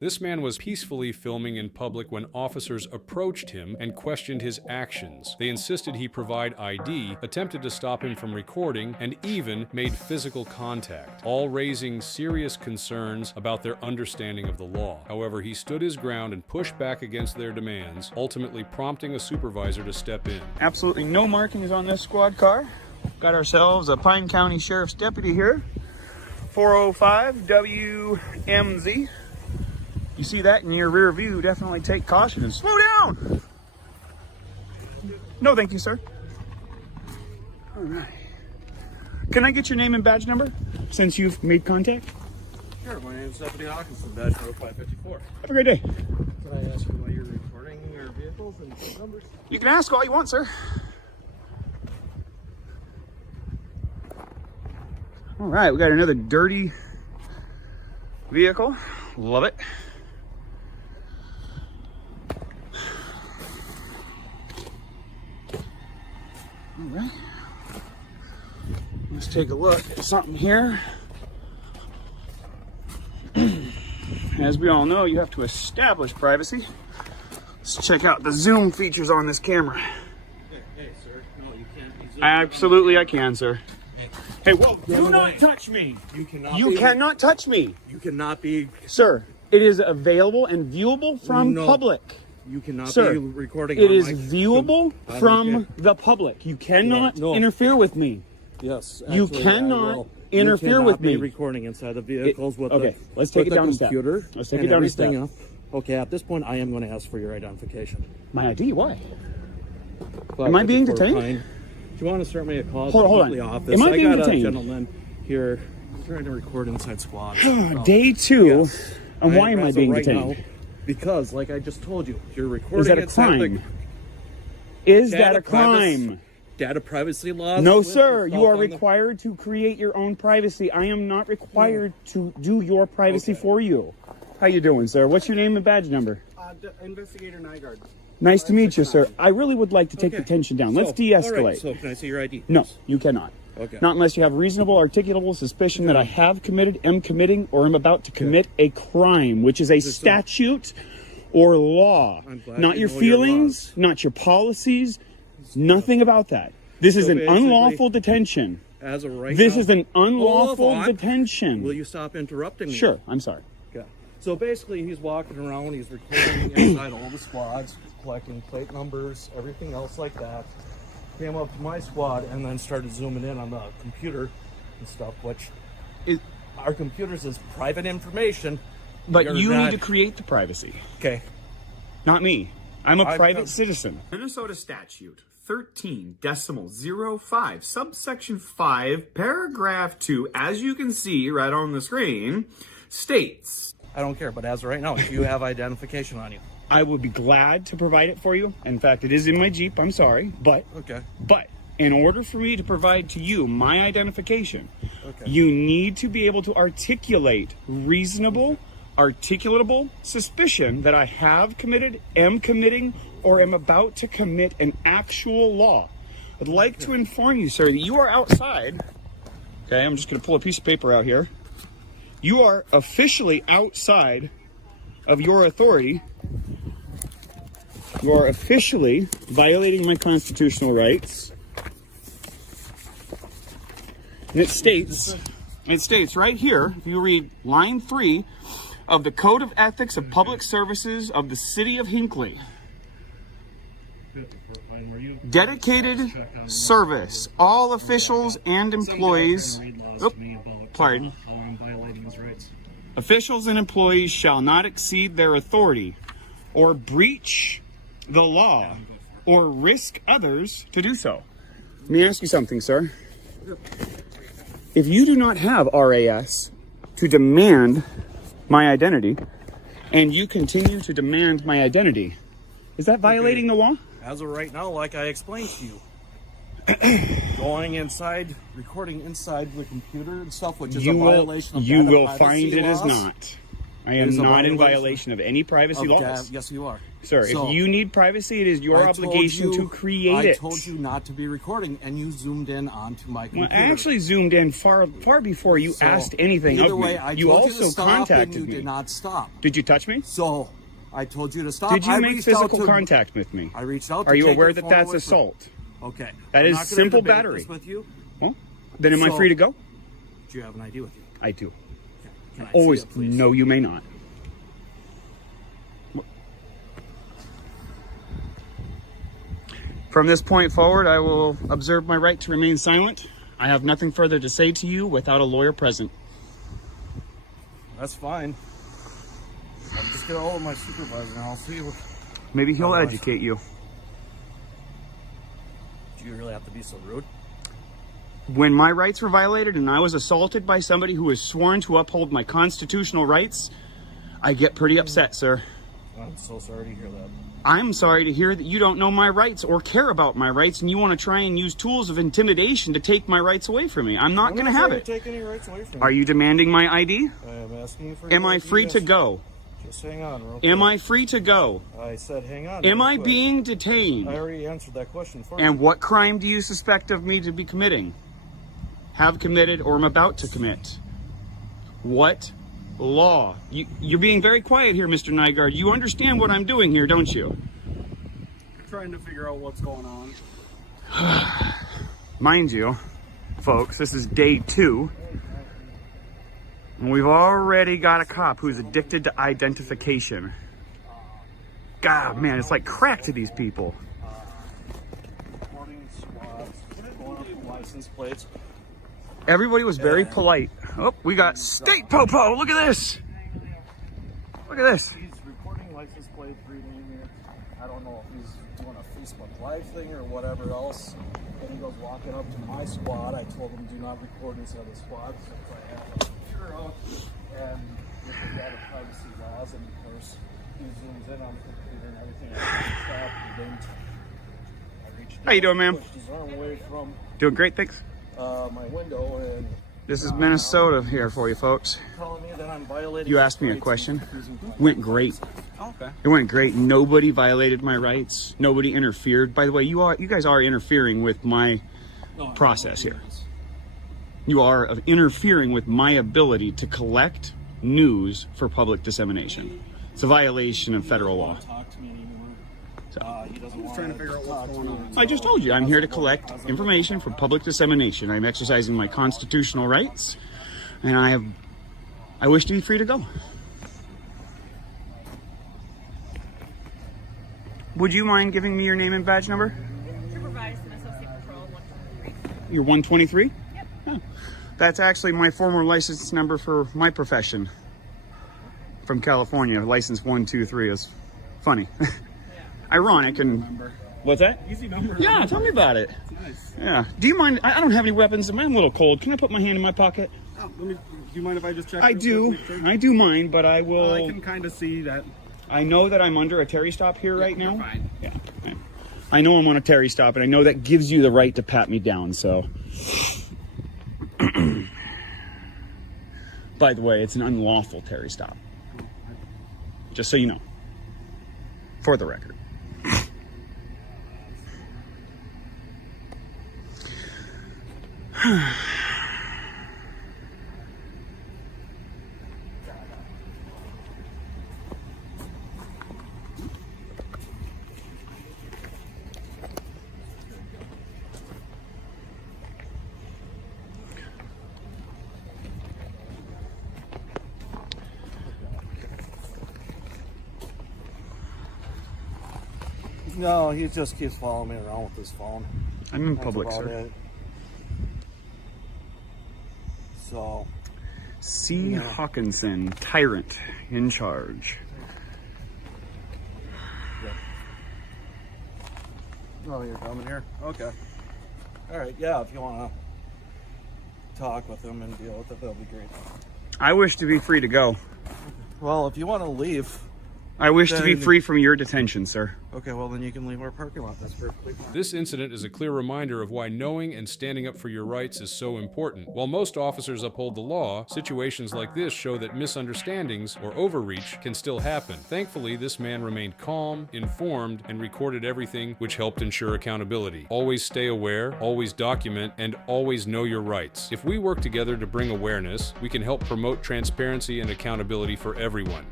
This man was peacefully filming in public when officers approached him and questioned his actions. They insisted he provide ID, attempted to stop him from recording, and even made physical contact, all raising serious concerns about their understanding of the law. However, he stood his ground and pushed back against their demands, ultimately prompting a supervisor to step in. Absolutely no markings on this squad car. Got ourselves a Pine County Sheriff's deputy here. 405 WMZ. You see that in your rear view, definitely take caution and slow down. No, thank you, sir. All right. Can I get your name and badge number since you've made contact? Sure, my name is Deputy Hawkinson, badge number 554. Have a great day. Can I ask you why you're recording your vehicles and plate numbers? You can ask all you want, sir. All right, we got another dirty vehicle. Love it. All right, let's take a look at something here. As we all know, you have to establish privacy. Let's check out the zoom features on this camera. Hey, sir, no, you can't be zooming. Absolutely, I can, sir. Hey, whoa, do Run not away. touch me. You cannot. You cannot touch me. You cannot be. Sir, it is available and viewable from public. You cannot Sir, be recording. it on is my- viewable from the public. You cannot No. interfere with me. Yes. You actually, cannot I will. interfere you cannot with be me. recording inside the vehicles with okay, the, let's take with it the down a step. computer. Let's take and it down a everything step. else. Okay, at this point, I am going to ask for your identification. My ID? Why? Am I being detained? Do you want to start me a call? Hold on. To the office? Am I being got detained? A gentleman here trying to record inside squad. Day two. Yes. And why am I as of being right detained? now, because, like I just told you, you're recording. Is that a inside the crime? Is that data a crime? privacy- Data privacy laws. No, with sir. the You stuff are on the- required to create your own privacy. I am not required to do your privacy for you. How you doing, sir? What's your name and badge number? Investigator Nygaard. Nice to meet you, sir. I really would like to take the tension down. Let's de-escalate. All right, so can I see your ID? No, you cannot. Okay. Not unless you have reasonable, articulable suspicion that I have committed, am committing, or am about to commit a crime, which is a statute or law. I'm glad Not you your know your feelings, laws. not your policies, nothing about that. This is So an basically- unlawful detention. As of right This now. is an unlawful Hold on. detention. Will you stop interrupting me? Sure, I'm sorry. Okay. So basically, he's walking around, he's recording inside all the squads, collecting plate numbers, everything else like that. Came up to my squad and then started zooming in on the computer and stuff, which is our computers is private information. But You're you not- need to create the privacy, Okay. not me. I'm a I- private citizen. Minnesota statute 13.05, subsection 5, paragraph 2, as you can see right on the screen, states. I don't care, but as of right now, if you have identification on you. I would be glad to provide it for you. In fact, it is in my Jeep. I'm sorry. But Okay. in order for me to provide to you my identification, Okay. you need to be able to articulate reasonable, articulatable suspicion that I have committed, am committing, or am about to commit an actual law. I'd like to inform you, sir, that you are outside. Okay, I'm just going to pull a piece of paper out here. You are officially outside of your authority. You are officially violating my constitutional rights. And it states right here, if you read line 3 of the Code of Ethics of Public Services of the City of Hinckley. Dedicated service. All officials and employees. Pardon. Officials and employees shall not exceed their authority or breach the law or risk others to do so. Let me ask you something, sir. If you do not have RAS to demand my identity, and you continue to demand my identity, is that violating the law? As of right now, like I explained to you, going inside, recording inside the computer and stuff, which is a violation of You data will privacy find it is laws. not. I am not in violation of any privacy laws. Yes, you are. Sir, So, if you need privacy, it is your obligation to create it. I told you not to be recording, and you zoomed in onto my computer. Well, I actually zoomed in far before you asked anything either of way, me. I You told also to stop, contacted and you me. did not stop. Did you touch me? So I told you to stop. Did you make physical contact with me? I reached out. Are you aware that that's assault? Okay. That is simple battery. With you. Well, then am I free to go? Do you have an ID with you? I do. Can I Always. see it, please? No, you may not. From this point forward, I will observe my right to remain silent. I have nothing further to say to you without a lawyer present. That's fine. I'll just get a hold of my supervisor and I'll see what... Maybe he'll educate you. Do you really have to be so rude? When my rights were violated and I was assaulted by somebody who was sworn to uphold my constitutional rights, I get pretty upset, sir. I'm so sorry to hear that. I'm sorry to hear that you don't know my rights or care about my rights and you want to try and use tools of intimidation to take my rights away from me. I'm not going to have it. Take any rights away from Are you demanding my ID? I am asking you for Am I free to go? Just hang on real quick. Am I free to go? I said hang on. Am I being detained? I already answered that question for you. And what crime do you suspect of me to be committing? Have committed or am about to commit? What law? You're being very quiet here, Mr. Nygaard. You understand what I'm doing here, don't you? Trying to figure out what's going on. Mind you, folks, this is day 2. And we've already got a cop who's addicted to identification. God, man, it's like crack to these people. Reporting squads, going up the license plates. Everybody was very polite. Oh, we got State Popo. Look at this. Look at this. He's reporting license plate reading here. I don't know if he's doing a Facebook Live thing or whatever else. And he goes walking up to my squad. I told him do not record inside the squad since I have a computer out. And with the data privacy laws, and of course he zooms in on the computer and everything. I reached How you doing, ma'am? pushed his arm away from Doing great, thanks. my window and This is Minnesota here for you, folks. telling me that I'm violating. You asked me a question. Went great. Okay. It went great. Nobody violated my rights. Nobody interfered. By the way, you guys are interfering with my process here. You are interfering with my ability to collect news for public dissemination. It's a violation of federal law. Talk to me anymore. He doesn't want Trying to figure out what's going on. I just told you, I'm here to collect information for public dissemination. I'm exercising my constitutional rights, and I wish to be free to go. Would you mind giving me your name and badge number? Supervised and Associate Patrol 123. You're 123? Yep. Oh. That's actually my former license number for my profession. From California, license 123 is funny. Ironic and... What's that? Easy number. Yeah, tell me about it. Nice. Yeah. Do you mind? I don't have any weapons. I'm a little cold. Can I put my hand in my pocket? Oh, do you mind if I just check? I real do. quick, make sure? I do mind, but I will... I can kind of see that. I know that I'm under a Terry stop here right now. You're fine. Yeah. I know I'm on a Terry stop, and I know that gives you the right to pat me down, so... By the way, it's an unlawful Terry stop. Just so you know. For the record. No, he just keeps following me around with his phone. I'm in That's public, about sir. it. So, C. Hawkinson, tyrant, in charge. oh, you're coming here? Okay. All right, yeah, if you want to talk with him and deal with it, that'll be great. I wish to be free to go. Well, if you want to leave, I wish to be Then- free from your detention, sir. Okay, well then you can leave our parking lot. That's perfectly fine. This incident is a clear reminder of why knowing and standing up for your rights is so important. While most officers uphold the law, situations like this show that misunderstandings or overreach can still happen. Thankfully, this man remained calm, informed, and recorded everything, which helped ensure accountability. Always stay aware, always document, and always know your rights. If we work together to bring awareness, we can help promote transparency and accountability for everyone.